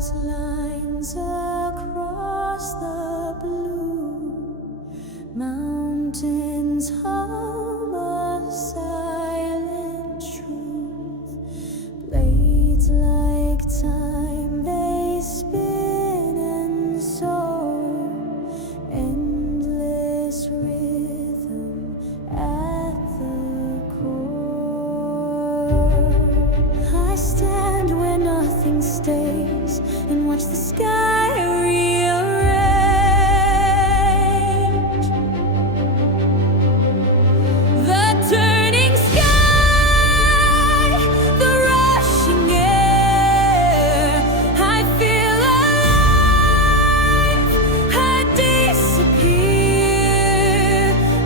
draws lines across the blue. Mountains hum a silent truth. Blades like time, they spin and soar. Endless rhythm at the core. I stand where nothing stays and watch the sky rearrange. The turning sky, the rushing air. I feel alive, I disappear.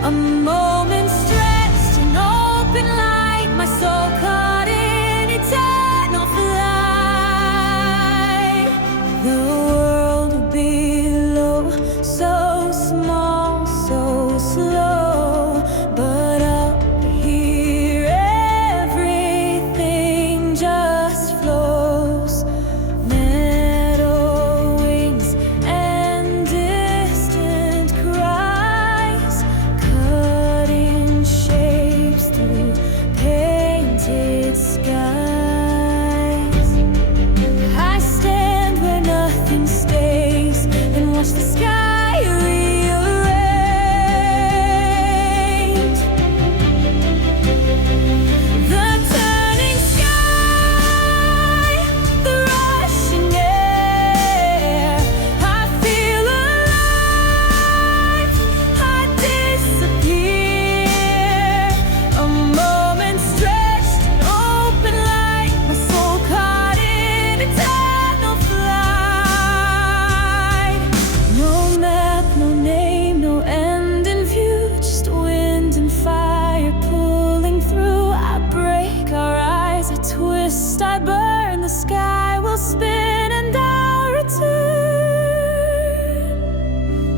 A moment stretched and open like my soul caught in eternal flight. The world below, so small, so slow, but up here everything just flows. Meadow wings and distant cries, cutting shapes through painted skies. I stand where nothing stays and watch the sky rearrange. The turning sky, the rushing air. I feel alive, I disappear. A moment stretched and open like my soul caught in eternal flight. No map, no name, no end in view, just wind and fire pulling through. I break our eyes, I twist, I burn, the sky will spin and I'll return.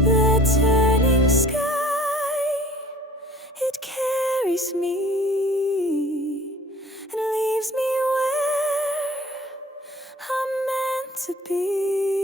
The turning sky, it carries me and leaves me where I'm meant to be.